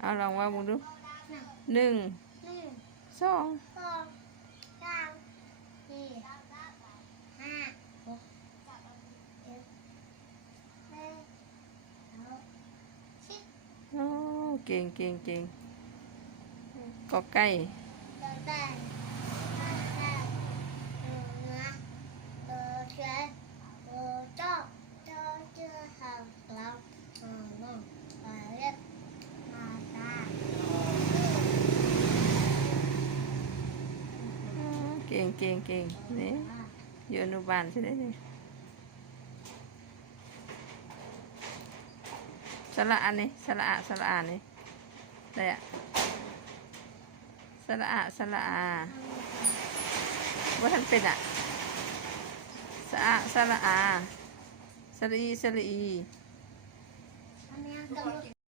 เอาลองว่าบุดูหนึ่งหนึ่งหนึ่งสองสองสามสี่ห้าหกเจ็ดแปดเก้าสิบ โอ้เก่งเก่งเก่งกอไก่ เดินได้ห้าแปดหนึ่งนะเดินเชือเดินโจ๊กเดินเชือหางเราหางน้องไปเล็บมาตา เก่งเก่งเก่งนี่อยู่อนุบาลใช่ไหมนี่สระอันนี้สระอะสระอานี่ได้อะสระอะสระอาว่าท่านเป็นอะสระอะสระอาสระอีสระอี อันนี้กำลัง